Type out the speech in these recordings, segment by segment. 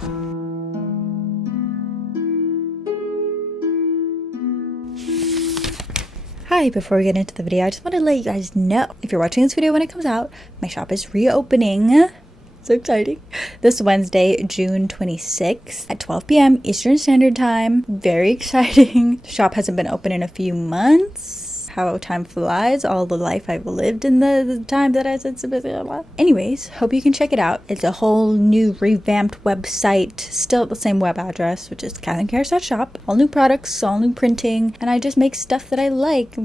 Hi, before we get into the video, I just want to let you guys know, if you're watching this video when it comes out, my shop is reopening. So exciting. This Wednesday, June 26th at 12 p.m. Eastern Standard Time. Very exciting. The shop hasn't been open in a few months. How time flies, all the life I've lived in the time that I said so. Anyways, hope you can check it out. It's a whole new revamped website, still at the same web address, which is catherinecares.shop. All new products, all new printing, and I just make stuff that I like,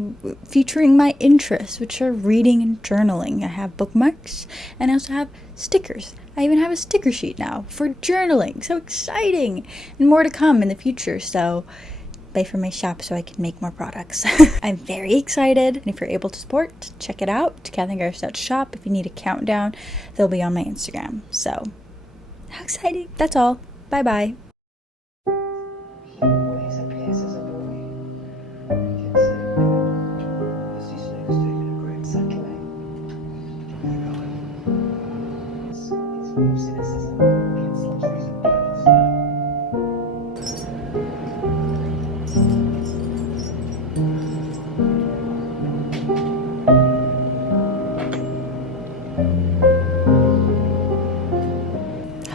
featuring my interests, which are reading and journaling. I have bookmarks, and I also have stickers. I even have a sticker sheet now for journaling. So exciting! And more to come in the future, so pay for my shop so I can make more products. I'm very excited, and if you're able to support, check it out. catherinecares.shop. If you need a countdown, they'll be on my Instagram. So, how exciting! That's all. Bye bye.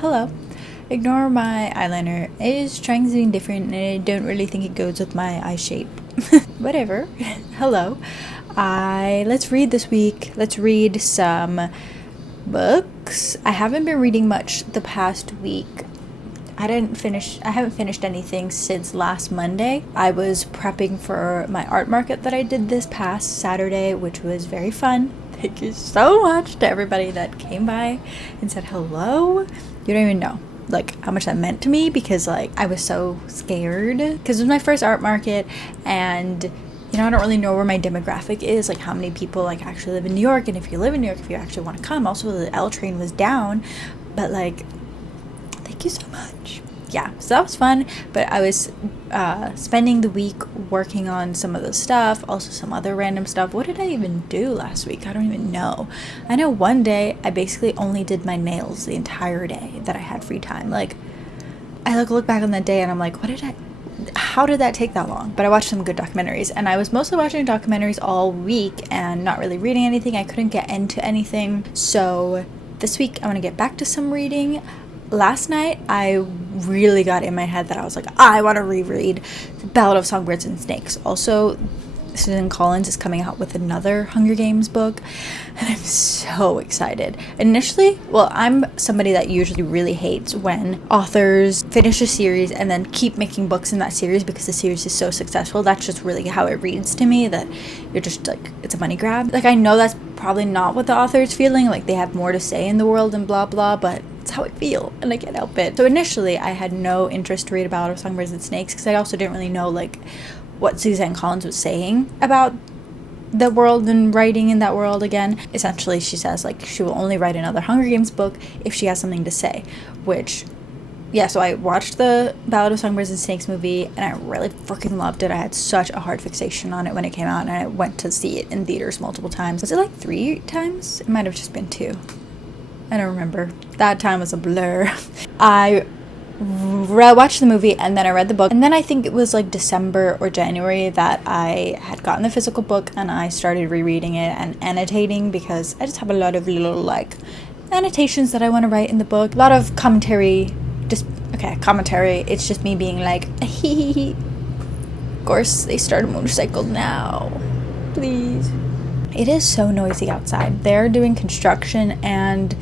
Hello. Ignore my eyeliner. It is trying something different and I don't really think it goes with my eye shape. Whatever. Hello. Let's read this week. Let's read some books. I haven't been reading much the past week. I haven't finished anything since last Monday. I was prepping for my art market that I did this past Saturday, which was very fun. Thank you so much to everybody that came by and said hello. You don't even know like how much that meant to me, because like I was so scared because it was my first art market, and you know, I don't really know where my demographic is, like how many people like actually live in New York, and if you live in New York, if you actually want to come. Also, the L train was down, but like, thank you so much. Yeah, so that was fun, but I was spending the week working on some of the stuff, also some other random stuff. What did I even do last week? I don't even know. I know one day I basically only did my nails the entire day that I had free time. Like, I look back on that day and I'm like, how did that take that long? But I watched some good documentaries, and I was mostly watching documentaries all week and not really reading anything. I couldn't get into anything. So this week I want to get back to some reading. Last night, I really got in my head that I was like, I want to reread The Ballad of Songbirds and Snakes. Also, Susan Collins is coming out with another Hunger Games book, and I'm so excited. Initially, well, I'm somebody that usually really hates when authors finish a series and then keep making books in that series because the series is so successful. That's just really how it reads to me, that you're just like, it's a money grab. Like, I know that's probably not what the author is feeling, like they have more to say in the world and blah blah, but it's how I feel and I can't help it. So initially I had no interest to read A Ballad of Songbirds and Snakes because I also didn't really know like what Suzanne Collins was saying about the world and writing in that world again. Essentially, she says like she will only write another Hunger Games book if she has something to say, which, yeah, so I watched the Ballad of Songbirds and Snakes movie and I really freaking loved it. I had such a hard fixation on it when it came out, and I went to see it in theaters multiple times. Was it like 3 times? It might have just been 2. I don't remember. That time was a blur. I watched the movie and then I read the book, and then I think it was like December or January that I had gotten the physical book and I started rereading it and annotating, because I just have a lot of little like annotations that I want to write in the book. A lot of commentary, commentary. It's just me being like, hee. Of course, they start a motorcycle now. Please. It is so noisy outside. They're doing construction, and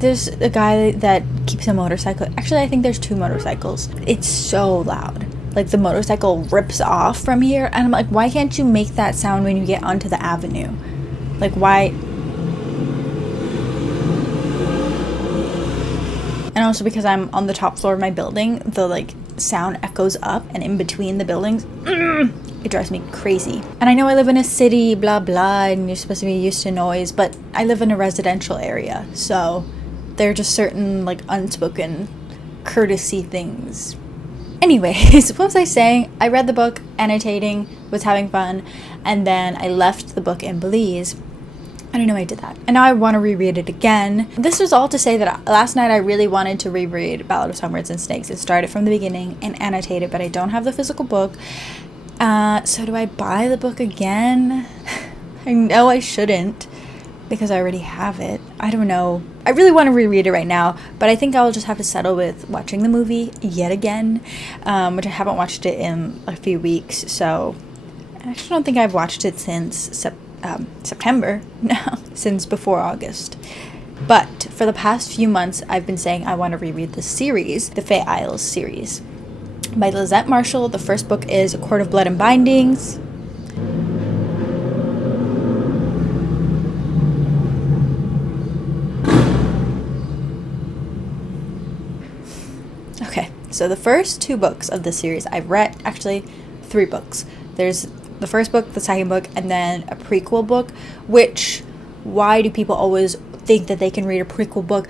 there's a guy that keeps a motorcycle. Actually, I think there's 2 motorcycles. It's so loud. Like, the motorcycle rips off from here, and I'm like, why can't you make that sound when you get onto the avenue? Like, why? And also because I'm on the top floor of my building, the like sound echoes up, and in between the buildings, it drives me crazy. And I know I live in a city, blah blah, and you're supposed to be used to noise, but I live in a residential area, so there are just certain like unspoken courtesy things. Anyways, what was I saying? I read the book, annotating, was having fun, and then I left the book in Belize I don't know why I did that. And now I want to reread it again. This was all to say that last night I really wanted to reread Ballad of Songbirds and Snakes. It started from the beginning and annotate it, but I don't have the physical book. So do I buy the book again? I know I shouldn't because I already have it. I don't know. I really want to reread it right now, but I think I'll just have to settle with watching the movie yet again, which I haven't watched it in a few weeks. So I actually don't think I've watched it since September, no, since before August. But for the past few months, I've been saying I want to reread the series, the Fae Isles series by Lizette Marshall. The first book is A Court of Blood and Bindings. Okay, so the first 2 books of the series I've read, actually 3 books. There's the first book, the second book, and then a prequel book, which, why do people always think that they can read a prequel book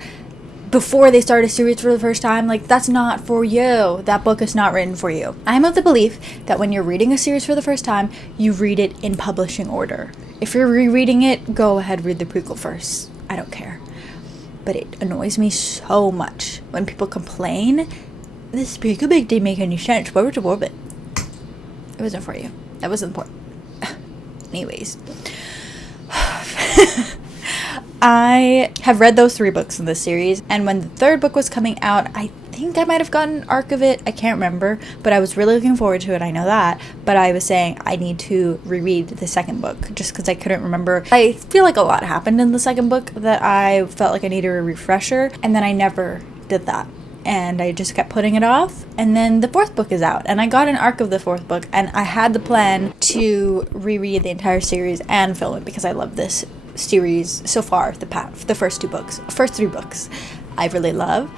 before they start a series for the first time? Like, that's not for you. That book is not written for you. I'm of the belief that when you're reading a series for the first time, you read it in publishing order. If you're rereading it, go ahead, read the prequel first. I don't care. But it annoys me so much when people complain, this prequel book didn't make any sense. What was the Warbit? It wasn't for you. That wasn't the point. Anyways. I have read those 3 books in this series, and when the 3rd book was coming out, I think I might have gotten an arc of it. I can't remember, but I was really looking forward to it. I know that. But I was saying I need to reread the 2nd book just because I couldn't remember. I feel like a lot happened in the 2nd book that I felt like I needed a refresher, and then I never did that. And I just kept putting it off, and then the 4th book is out, and I got an arc of the 4th book, and I had the plan to reread the entire series and film it because I love this series so far. The first 3 books I really love.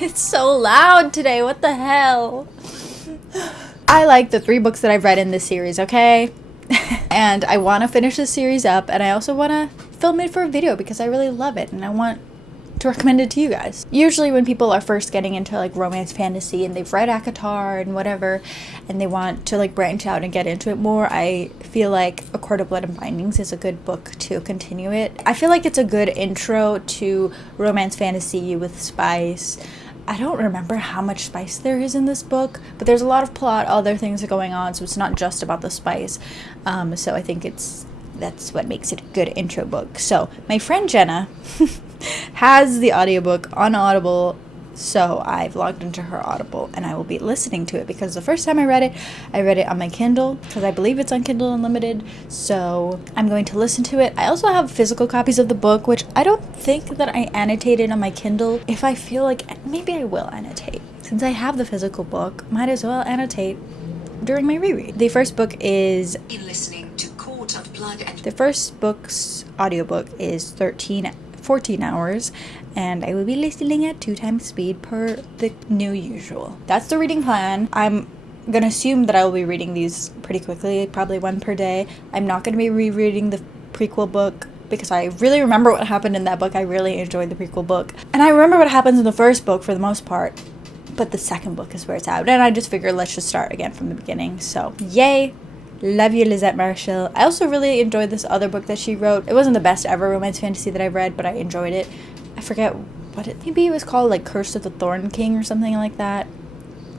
It's so loud today, what the hell. I like the 3 books that I've read in this series, okay? And I want to finish this series up, and I also want to film it for a video because I really love it, and I want to recommend it to you guys. Usually when people are first getting into like romance fantasy and they've read ACOTAR and whatever, and they want to like branch out and get into it more, I feel like A Court of Blood and Bindings is a good book to continue it. I feel like it's a good intro to romance fantasy with spice. I don't remember how much spice there is in this book, but there's a lot of plot, other things are going on, so it's not just about the spice. So I think that's what makes it a good intro book. So my friend Jenna has the audiobook on Audible, so I've logged into her Audible and I will be listening to it because the first time I read it on my Kindle because I believe it's on Kindle Unlimited, so I'm going to listen to it. I also have physical copies of the book, which I don't think that I annotated on my Kindle. If I feel like, maybe I will annotate. Since I have the physical book, might as well annotate during my reread. The first book is listening to Court of Blood and the first book's audiobook is 14 hours, and I will be listening at 2 times speed per the new usual. That's the reading plan. I'm gonna assume that I will be reading these pretty quickly, probably 1 per day. I'm not gonna be rereading the prequel book because I really remember what happened in that book. I really enjoyed the prequel book, and I remember what happens in the first book for the most part, but the second book is where it's at, and I just figured let's just start again from the beginning. So yay. Love you, Lizette Marshall. I also really enjoyed this other book that she wrote. It wasn't the best ever romance fantasy that I've read, but I enjoyed it. I forget maybe it was called like Curse of the Thorn King or something like that.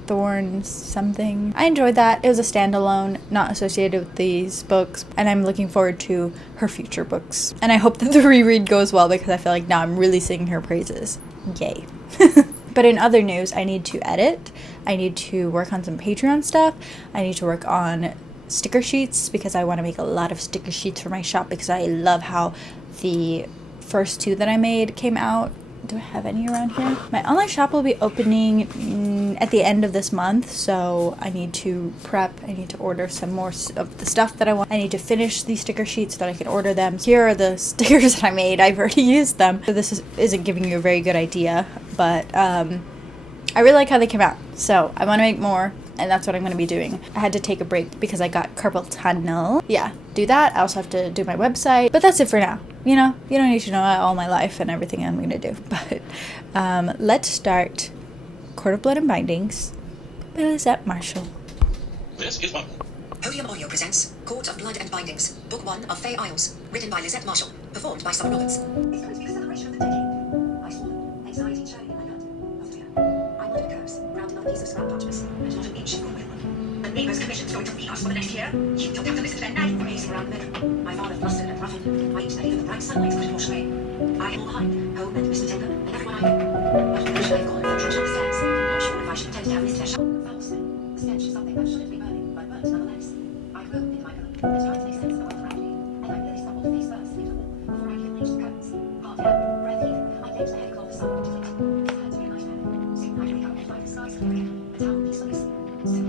Thorn something. I enjoyed that. It was a standalone, not associated with these books, and I'm looking forward to her future books. And I hope that the reread goes well because I feel like now I'm really singing her praises. Yay. But in other news, I need to edit. I need to work on some Patreon stuff. I need to work on sticker sheets because I want to make a lot of sticker sheets for my shop because I love how the first 2 that I made came out. Do I have any around here? My online shop will be opening at the end of this month, so I need to prep. I need to order some more of the stuff that I want. I need to finish these sticker sheets so that I can order them. Here are the stickers that I made. I've already used them, so this isn't giving you a very good idea, but I really like how they came out, so I want to make more. And that's what I'm going to be doing. I had to take a break because I got carpal tunnel. Yeah, do that. I also have to do my website. But that's it for now. You know, you don't need to know all my life and everything I'm going to do. But let's start Court of Blood and Bindings by Lizette Marshall. This is one. Podium Audio presents Court of Blood and Bindings, Book 1 of Fay Isles, written by Lizette Marshall, performed by Summer Roberts. It's going to be the celebration of the decade. I swore them, anxiety churning in my gut. Oh dear. I wanted a curse, round another piece of scrap parchment, and not an inch of goodwill. The neighbour's commission's going to feed us for the next year. You don't have to listen to their nagging racing around the bedroom. My father blustered and ruffled. I eat steady for the bright sunlight couldn't wash away. I am all behind, home and Mr. Temple, and everyone I know. But the I've gone, trudged up the stairs, not sure if I should intend to have missed their shot. Foul smell. The stench is something that shouldn't be burning, but burnt nonetheless. I grow in my pillow, and try to make sense of the world around me, and I nearly stumbled face first into the wall before I could reach the curtains. Heart down, breath heaving, I taped the heavy cloth aside to fix it. It had to be a nightmare. Soon I'd wake up and find the skies clear again, the town peacefully asleep. Still,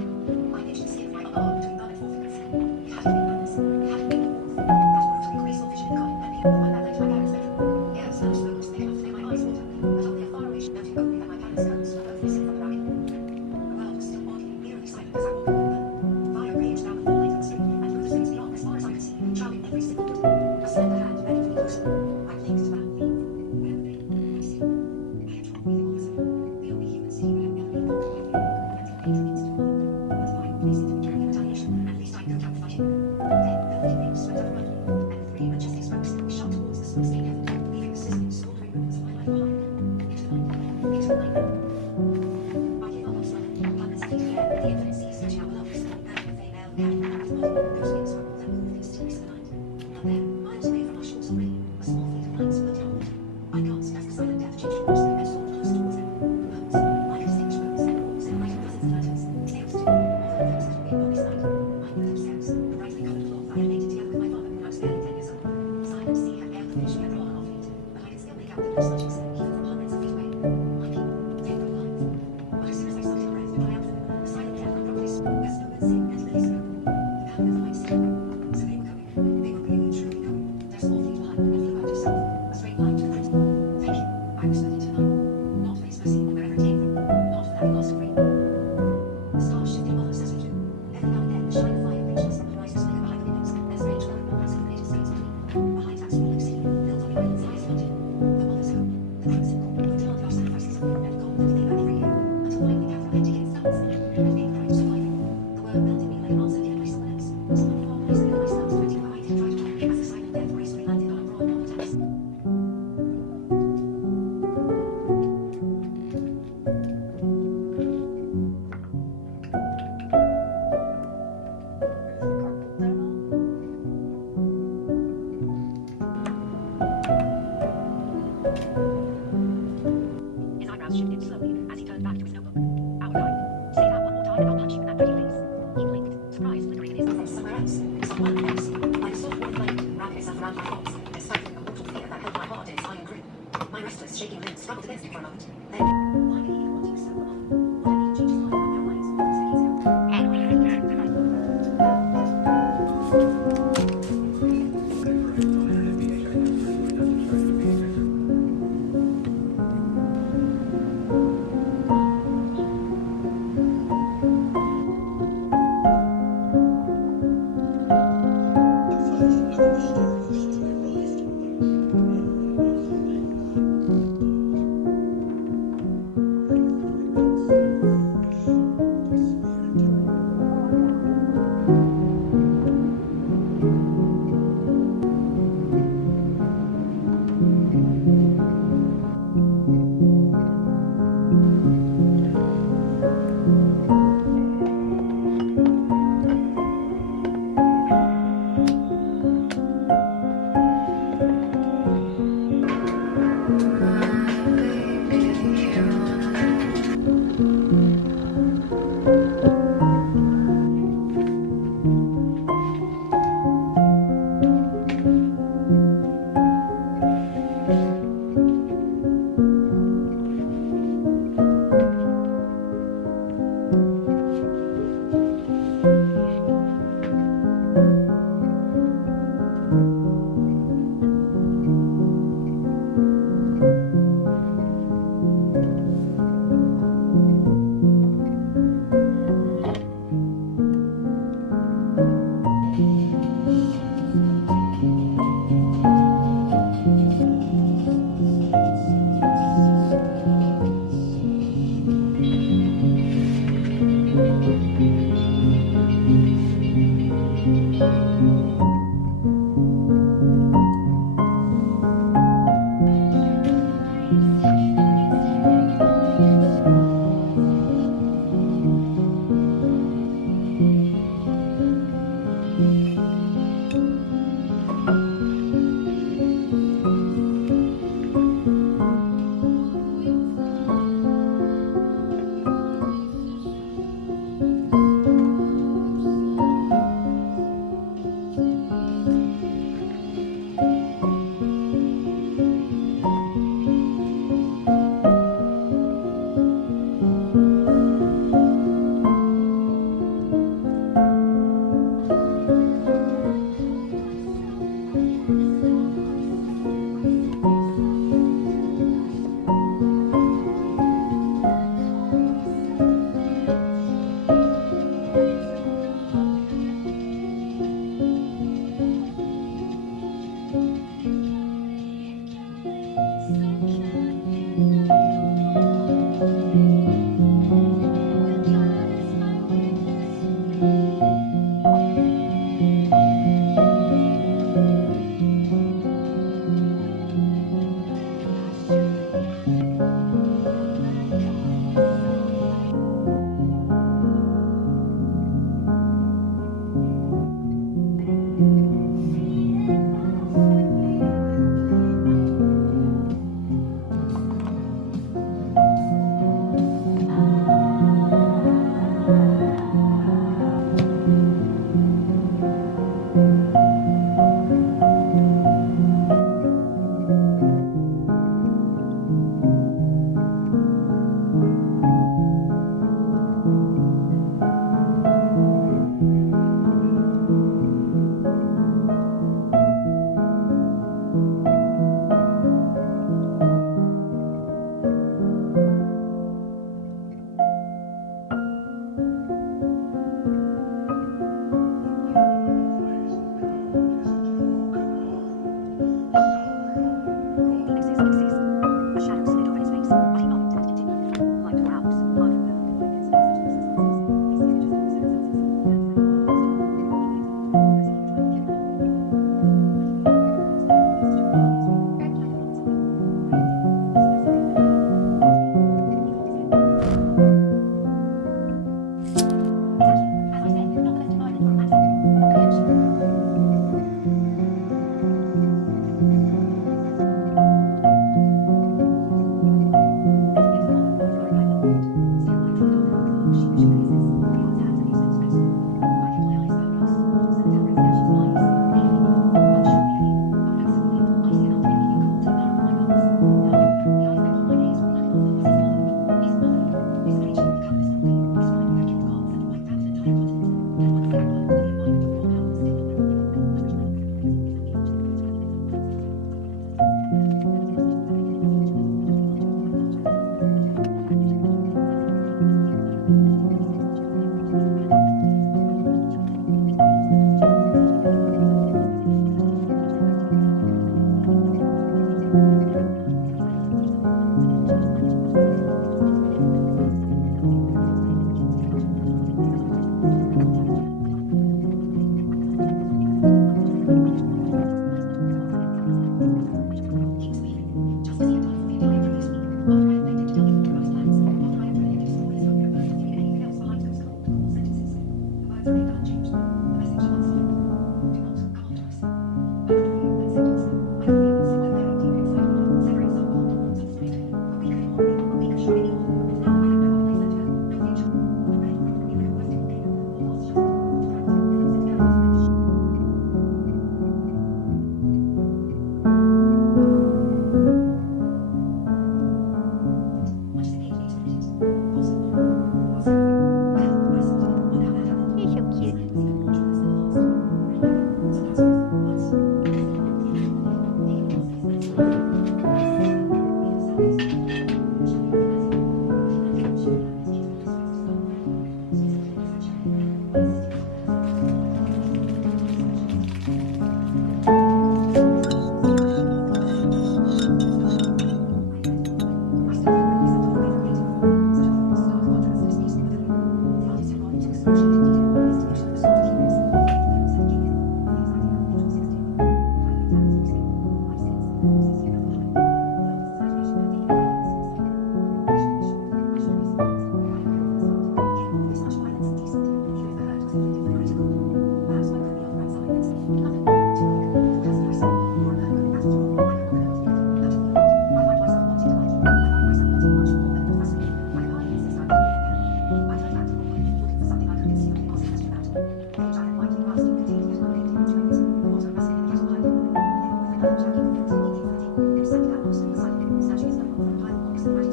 I pinched the skin of my arm between thumb and forefinger. It had to be madness. It had to be the warmth. That brutally graceful vision in the garden had been the one that led to my parents' bedroom. Yes, Spanish smoke was thick enough to make my eyes water, but only a far away noting only that my parents' curtains were both missing from the racket. The world was still oddly, eerily silent as I walked over them. Fire raged down the full length of the street, and through the streets beyond, as far as I could see, shouting every single foot. A slender hand beckoned me closer. I blinked to that. Where were they? I see. I had trouble breathing all of a sudden. The only human scene I had never been able to forget. Mental hatred instant mine. But if I were facing to return in retaliation, at least I'd go down fighting. Then velvety wings swept up around me, and the three majestic spokes shot towards the smoke-stained heaven, leaving the sizzling, smouldering ruins of my life behind. Into the night. Into the night. I came up on summer, planets fleeting air, the infinite sea stretching out below us, and the female carrying the rabbit's body, those wings rumbled and moved in the stillness of the night. And then, miles away from our shores already, a small fleet of lights floated on water. I glanced as the silent death changed course and soared closer towards them. Boats, I could distinguish boats and oars and light of dozens of lanterns, sails too, although there was little wind on this night. I knew those sails, the brightly coloured cloth I had made together with my father when I was barely 10 years old. The silent sea had ailed the fish we had drawn on our fleet, but I could still make out the blue smudges, even from hundreds of feet away. My people, they were alive. But as soon as I sucked in a breath to dry out them, the silent death abruptly spoke as snowbirds sing and lilies grow. The pattern of the lights seemed. So they were coming. They were really, truly coming. Their small fleet behind and flew out to south, a straight line to the crimson. Thank you. I whispered into the night. Not for his mercy, wherever it came from. Not for that lost of rain. The stars shifted above us as we flew. Every now and then, a shine of fire reached us on the horizon flicker behind the windows, and strange glowing bubbles illuminated streets between. Behind that swirling city, built on the islands eyes floated. The mother's home, the crimson core, the demanded our sacrifices of wood and gold and labor every year, until finally Katherine had taken its sons, and made pride surviving. The worm melted me like an answer given by someone else. Someone far wiser than myself, sweating where I did try to hide, as the silent death gracefully landed on a broad northern terrace. His eyebrows shifted slowly as he turned back to his notebook. Our guide. Say that one more time and I'll punch you in that pretty face. He blinked, surprise flickering in his eyes. From somewhere else, someone else. Like a soft warm blanket wrapping itself around my thoughts and stifling the mortal fear that held my heart in its iron grip. My restless, shaking limbs struggled against it for a moment. Then, why did he even want to sell them off? What had he changed his mind about their lives 6 seconds ago?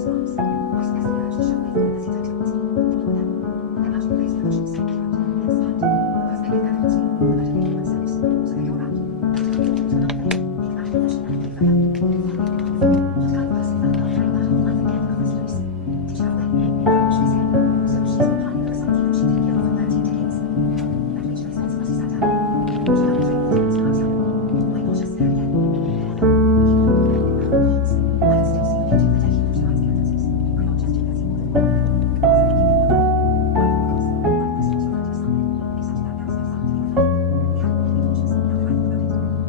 times. I suppressed the urge to show Nathan that it don't me. What with them? Their magic plays the emotions so throat. It's the hand. The worse they make their evidence, the better they do service. So they go around. Every time you walk into another plane, you can add a legend and a favour. Just kind of person that felt very bad on life again because it's loose. Did you have a way? Oh, she said. So she's been pining over something that she didn't kill for 13 days. At which makes sense as he sat down. She had a drink with him 2 hours ago. My gosh, just there again. I had still seen the beauty of the deck he used to write sentences. Could not gesture as he ordered. Was it making me wonder? Why the world?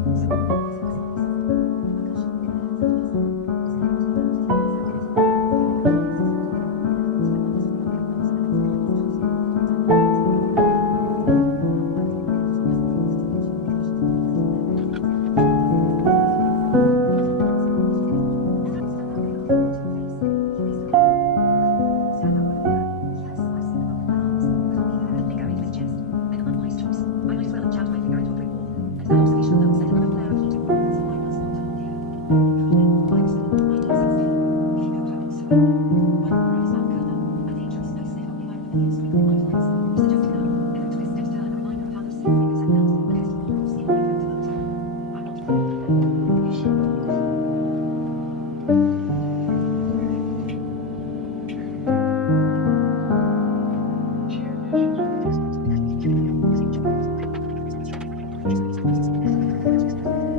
Why the crystals referred to the sun? Except that there was no sun to be preferred. We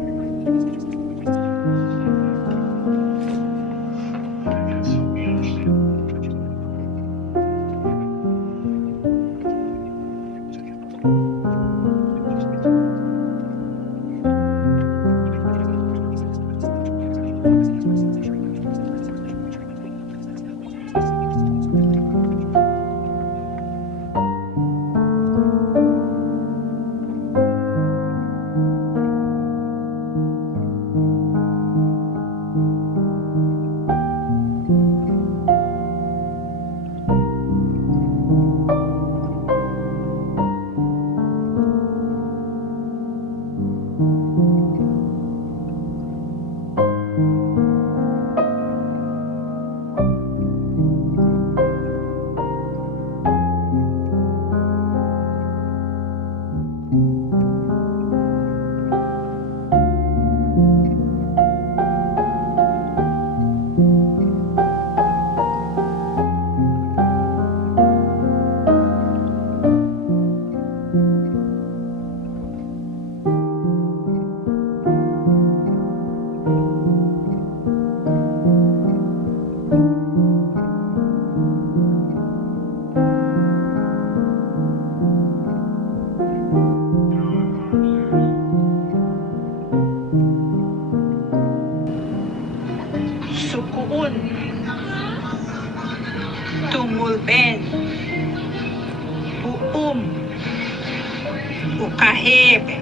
hadn't brought any torches. How could I thought about it? So, was it sukuun, tumulben, ukahebe.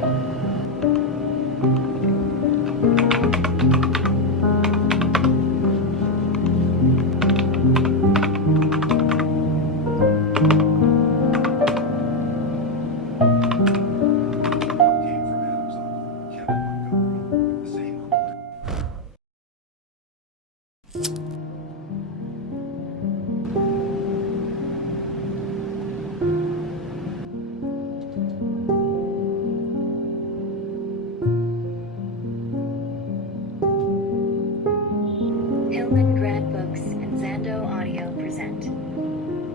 Hillman Grad Books and Zando Audio present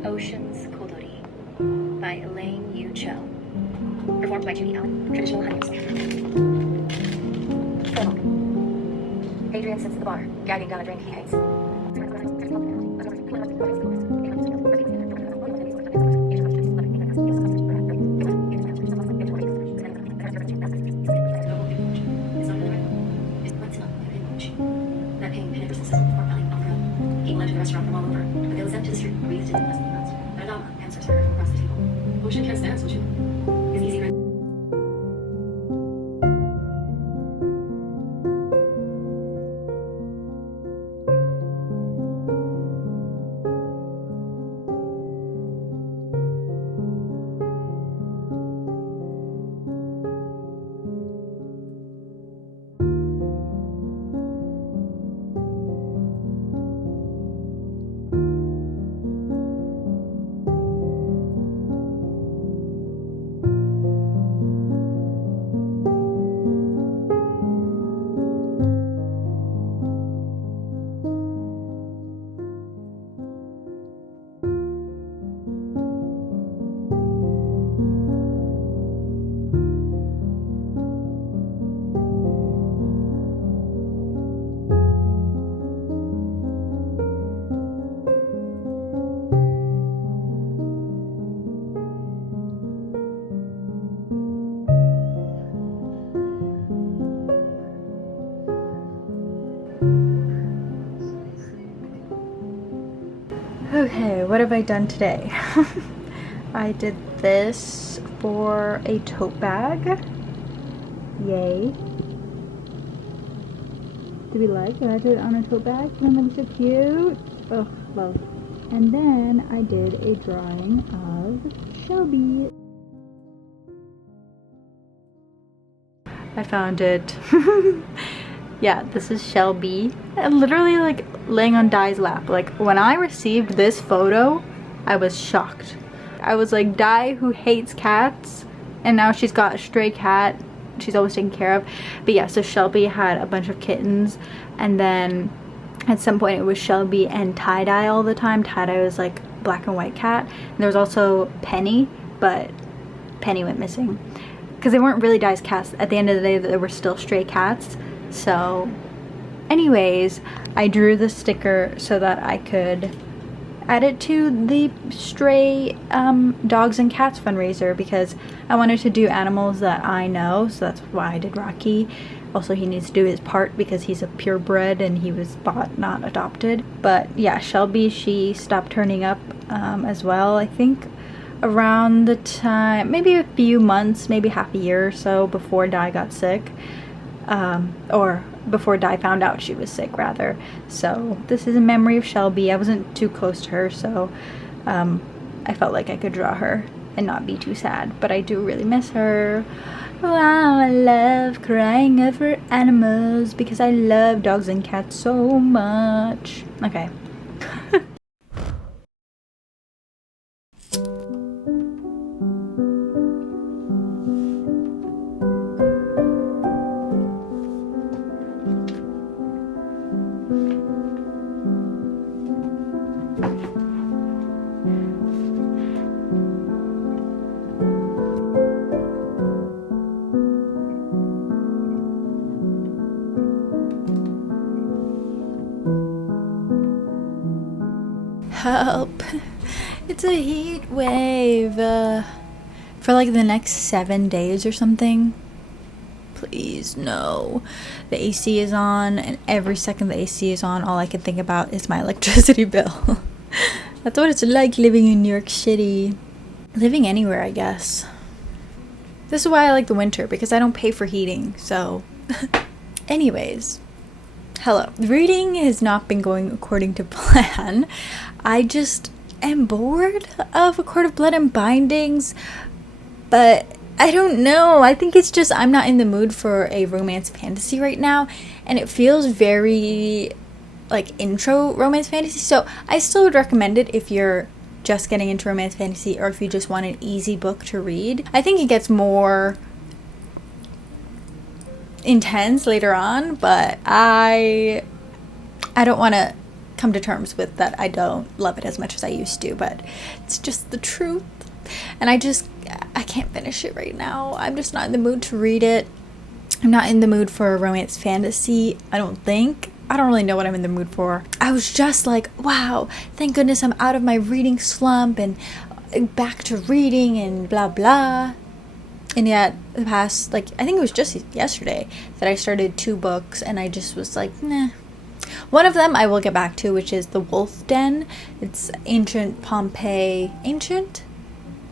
Ocean's Kodori by Elaine Yu Cho. Performed by Judy Allen. Traditional honey music. Prologue. Adrian sits at the bar, gagging down a drink he hates. Restaurant from all over, but they was empty the street, breathed in pleasant smells. And a dog answers her from across the table. Ocean can't stand Ocean. His easy grin. Okay, what have I done today? I did this for a tote bag. Yay. Do we like it? I did it on a tote bag. And it was so cute. Oh, love. And then I did a drawing of Shelby. I found it. Yeah, this is Shelby. And literally like laying on Di's lap. Like when I received this photo, I was shocked. I was like, Di, who hates cats, and now she's got a stray cat she's always taken care of. But yeah, so Shelby had a bunch of kittens, and then at some point it was Shelby and Tie-Dye all the time. Tie-Dye was like black and white cat. And there was also Penny, but Penny went missing because they weren't really Di's cats. At the end of the day, they were still stray cats. So anyways, I drew the sticker so that I could add it to the stray dogs and cats fundraiser, because I wanted to do animals that I know, so that's why I did Rocky. Also, he needs to do his part because he's a purebred and he was bought, not adopted. But yeah, Shelby, she stopped turning up as well, I think around the time, maybe a few months, maybe half a year or so before Di got sick. Or before Di found out she was sick, rather. So this is a memory of Shelby. I wasn't too close to her, so I felt like I could draw her and not be too sad. But I do really miss her. Wow, I love crying over animals because I love dogs and cats so much. Okay. Help. It's a heat wave for like the next 7 days or something. Please, no. The AC is on, and every second the AC is on, all I can think about is my electricity bill. That's what it's like living in New York City. Living anywhere, I guess. This is why I like the winter, because I don't pay for heating, so. Anyways. Hello. Reading has not been going according to plan. I just am bored of A Court of Blood and Bindings, but I don't know. I think it's just I'm not in the mood for a romance fantasy right now, and it feels very like intro romance fantasy, so I still would recommend it if you're just getting into romance fantasy or if you just want an easy book to read. I think it gets more intense later on, but I don't want to come to terms with that. I don't love it as much as I used to, but it's just the truth, and I can't finish it right now. I'm just not in the mood to read it. I'm not in the mood for a romance fantasy, I don't think. I don't really know what I'm in the mood for. I was just like, wow, thank goodness I'm out of my reading slump and back to reading and blah blah. And yet, the past, like, I think it was just yesterday that I started 2 books, and I just was like, nah. One of them I will get back to, which is The Wolf Den. It's ancient Pompeii,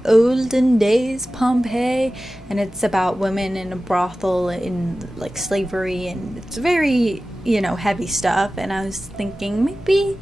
olden days Pompeii, and it's about women in a brothel in, like, slavery, and it's very, heavy stuff. And I was thinking, maybe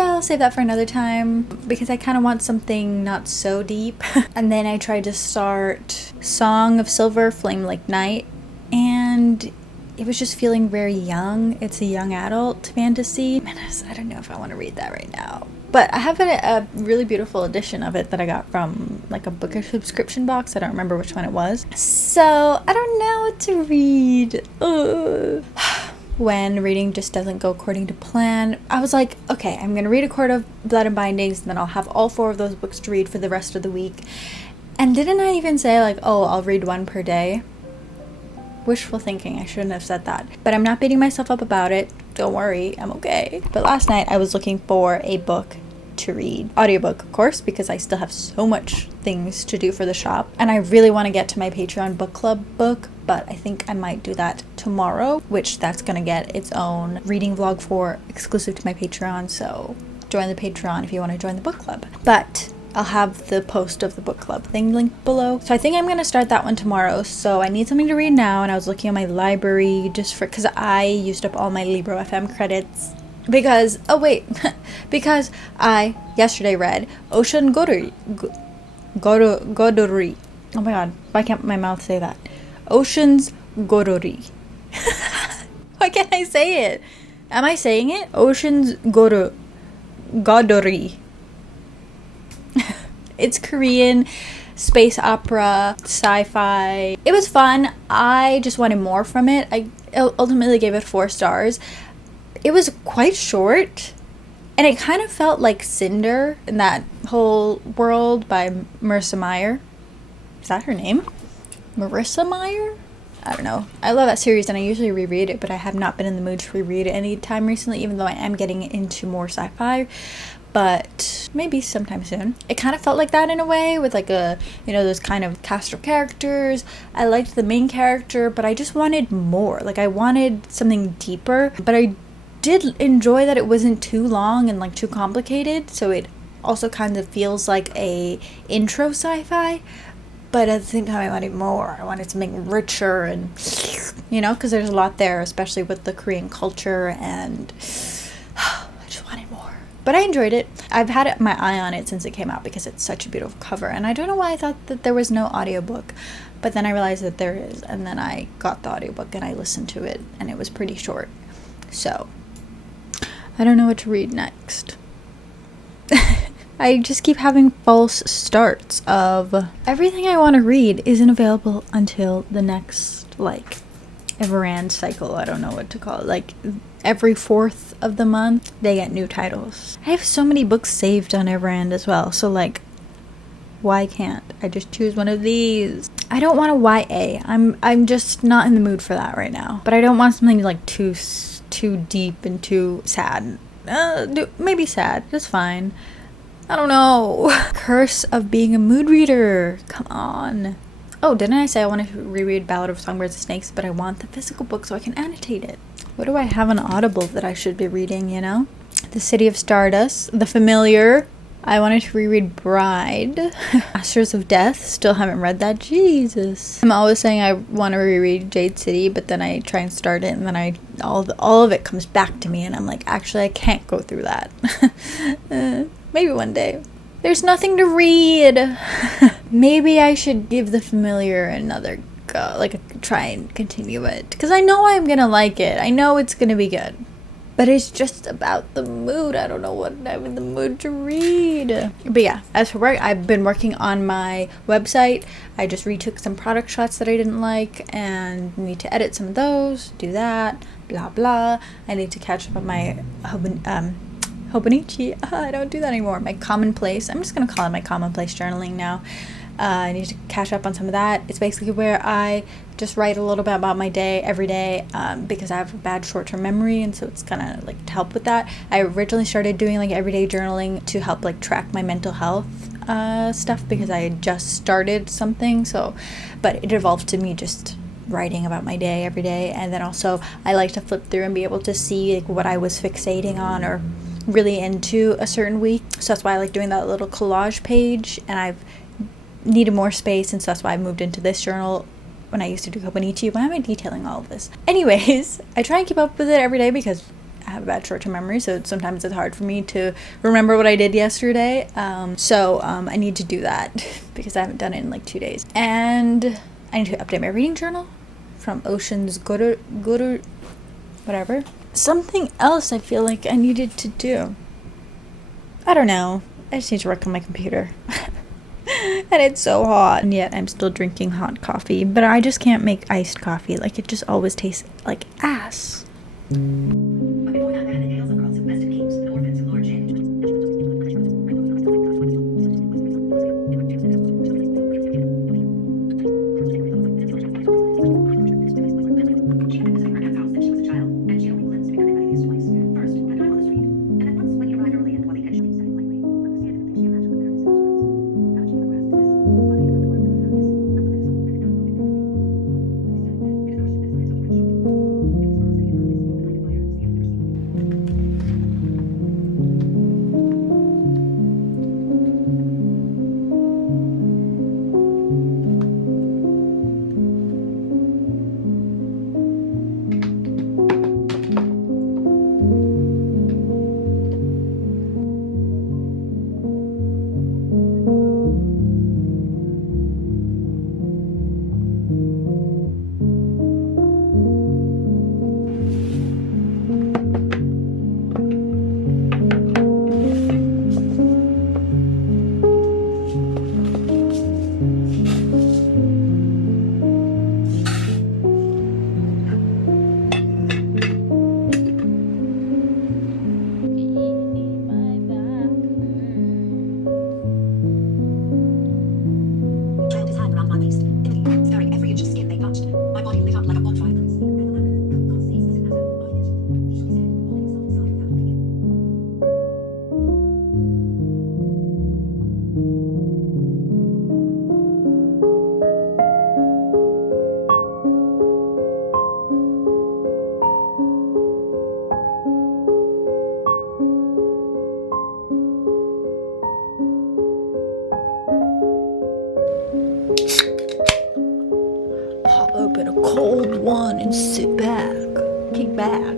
I'll save that for another time, because I kind of want something not so deep. And then I tried to start Song of Silver, Flame Like Night, and it was just feeling very young. It's a young adult fantasy. I don't know if I want to read that right now. But I have a really beautiful edition of it that I got from like a book subscription box. I don't remember which one it was. So I don't know what to read. Ugh. When reading just doesn't go according to plan, I was like, okay, I'm going to read A Court of Blood and Bindings, and then I'll have all 4 of those books to read for the rest of the week. And didn't I even say, like, oh, I'll read 1 per day? Wishful thinking, I shouldn't have said that. But I'm not beating myself up about it. Don't worry, I'm okay. But last night I was looking for a book to read. Audiobook, of course, because I still have so much things to do for the shop. And I really want to get to my Patreon book club book, but I think I might do that tomorrow, which that's going to get its own reading vlog for exclusive to my Patreon. So join the Patreon if you want to join the book club. But I'll have the post of the book club thing linked below. So I think I'm going to start that one tomorrow. So I need something to read now, and I was looking at my library just for, because I used up all my Libro FM credits. Because, oh wait, because I yesterday read Ocean Godori. Oh my god, why can't my mouth say that? Ocean's Godori. Why can't I say it? Am I saying it? Ocean's Godori. It's Korean, space opera, sci-fi. It was fun. I just wanted more from it. I ultimately gave it 4 stars. It was quite short, and it kind of felt like Cinder in that whole world by Marissa Meyer. Is that her name? Marissa Meyer? I don't know. I love that series, and I usually reread it, but I have not been in the mood to reread it any time recently, even though I am getting into more sci-fi. But maybe sometime soon. It kind of felt like that in a way, with like a, you know, those kind of cast of characters. I liked the main character, but I just wanted more. Like, I wanted something deeper, but I did enjoy that it wasn't too long and like too complicated, so it also kind of feels like a intro sci-fi. But at the same time, I wanted more. I wanted something richer, and, you know, because there's a lot there, especially with the Korean culture, and I just wanted more. But I enjoyed it. I've had my eye on it since it came out because it's such a beautiful cover. And I don't know why I thought that there was no audiobook. But then I realized that there is. And then I got the audiobook and I listened to it. And it was pretty short. So, I don't know what to read next. I just keep having false starts of everything I want to read isn't available until the next, like, Everand cycle. I don't know what to call it. Like, every 4th of the month, they get new titles. I have so many books saved on Everand as well. So, like, why can't I just choose one of these? I don't want a YA. I'm just not in the mood for that right now. But I don't want something, like, too deep and too sad. Maybe sad. That's fine. I don't know. Curse of being a mood reader. Come on. Oh, didn't I say I wanted to reread Ballad of Songbirds and Snakes, but I want the physical book so I can annotate it. What do I have on Audible that I should be reading, you know? The City of Stardust, The Familiar. I wanted to reread Bride. Masters of Death. Still haven't read that. Jesus. I'm always saying I want to reread Jade City, but then I try and start it, and then all of it comes back to me, and I'm like, actually, I can't go through that. Maybe one day. There's nothing to read. Maybe I should give The Familiar another go. Like, try and continue it. Because I know I'm going to like it. I know it's going to be good. But it's just about the mood. I don't know what I'm in the mood to read. But yeah, as for work, I've been working on my website. I just retook some product shots that I didn't like and need to edit some of those. Do that. Blah, blah. I need to catch up on my Hobonichi. I don't do that anymore. My commonplace. I'm just going to call it my commonplace journaling now. I need to catch up on some of that. It's basically where I just write a little bit about my day every day because I have a bad short-term memory, and so it's gonna like to help with that. I originally started doing like everyday journaling to help like track my mental health stuff because I had just started something. So, but it evolved to me just writing about my day every day, and then also I like to flip through and be able to see like what I was fixating on or really into a certain week. So that's why I like doing that little collage page, and I've needed more space, and so that's why I moved into this journal when I used to do Hobonichi. Why am I detailing all of this? Anyways, I try and keep up with it every day because I have a bad short-term memory, so sometimes it's hard for me to remember what I did yesterday. So I need to do that because I haven't done it in like 2 days. And I need to update my reading journal from Ocean's Guru, whatever. Something else I feel like I needed to do. I don't know. I just need to work on my computer. And it's so hot, and yet I'm still drinking hot coffee. But I just can't make iced coffee. Like, it just always tastes like ass. Before that, man, the tales of girls who bested kings and orphans who lured Jane. She had visited her dad's house since she was a child, and she only glimpsed because they cut his twice. First, at time on the street, and then once when he arrived early and while he could, she said it lightly, but Lucia didn't think she imagined the bitterness in his words. How she progressed this, while he looked toward the families, not the little, and no, it is no, it is no, it is no, one and sit back, kick back.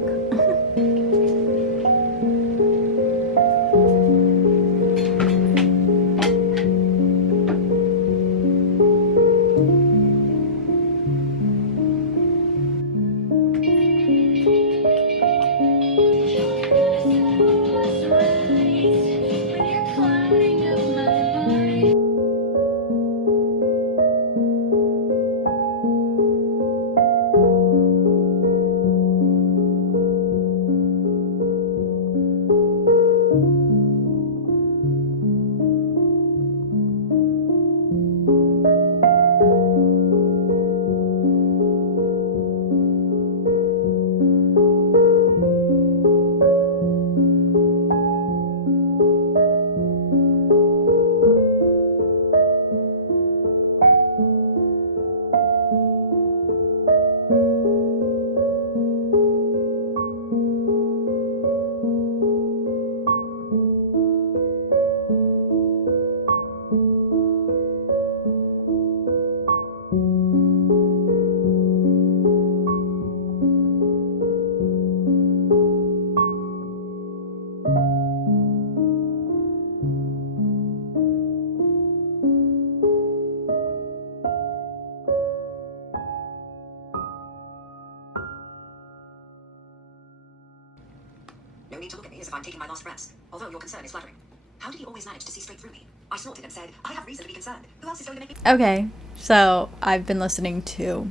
No need to look at me as if I'm taking my last breaths, although your concern is flattering. How did he always manage to see straight through me? I snorted and said, I have reason to be concerned. Who else is going to make me... Okay, so I've been listening to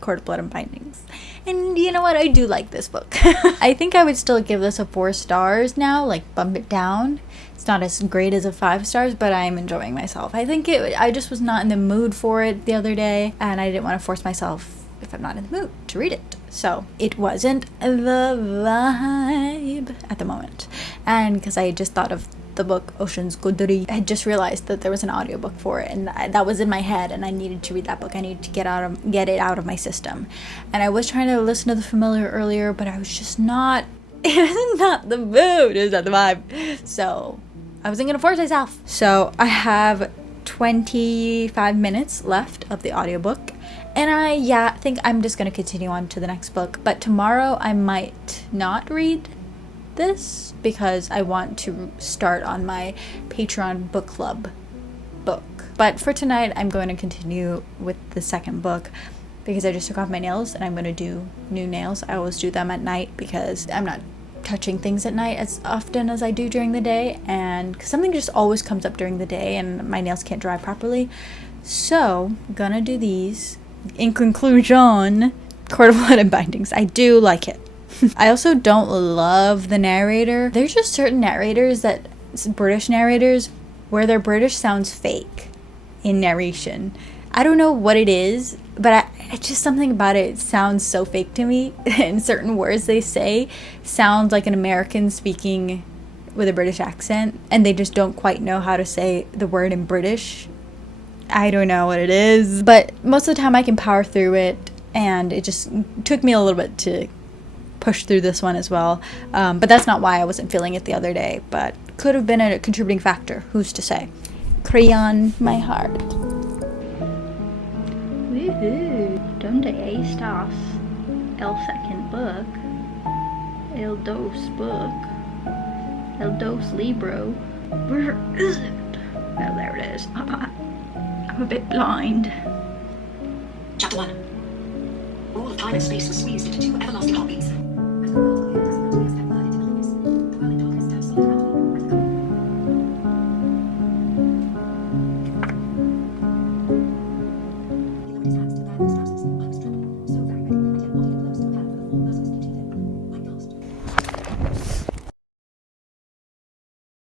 Court of Blood and Bindings. And you know what? I do like this book. I think I would still give this a 4 stars now, like bump it down. It's not as great as a 5 stars, but I'm enjoying myself. I think I just was not in the mood for it the other day, and I didn't want to force myself, if I'm not in the mood, to read it. So it wasn't the vibe at the moment. And because I just thought of the book Ocean's Kodori, I had just realized that there was an audiobook for it, and that was in my head, and I needed to read that book. I needed to get it out of my system. And I was trying to listen to The Familiar earlier, but I was just not, it was not the mood, it was not the vibe. So I wasn't gonna force myself. So I have 25 minutes left of the audiobook, and I think I'm just gonna continue on to the next book. But tomorrow I might not read this because I want to start on my Patreon book club book. But for tonight I'm going to continue with the second book because I just took off my nails and I'm going to do new nails. I always do them at night because I'm not touching things at night as often as I do during the day, and 'cause something just always comes up during the day and my nails can't dry properly. So I'm gonna do these. In conclusion, Court of Blood and Bindings, I do like it. I also don't love the narrator. There's just certain narrators that, British narrators, where their British sounds fake in narration. I don't know what it is, but it's just something about it sounds so fake to me. And certain words they say sound like an American speaking with a British accent, and they just don't quite know how to say the word in British. I don't know what it is, but most of the time I can power through it, and it just took me a little bit to push through this one as well. But that's not why I wasn't feeling it the other day, but could have been a contributing factor. Who's to say? Crayon my heart. Woohoo! Donde estas? El second book. El dos book. El dos libro. Where is it? Oh, there it is. I'm a bit blind. Chapter 1. All of time and space was squeezed into 2 everlasting heartbeats. As the world cleared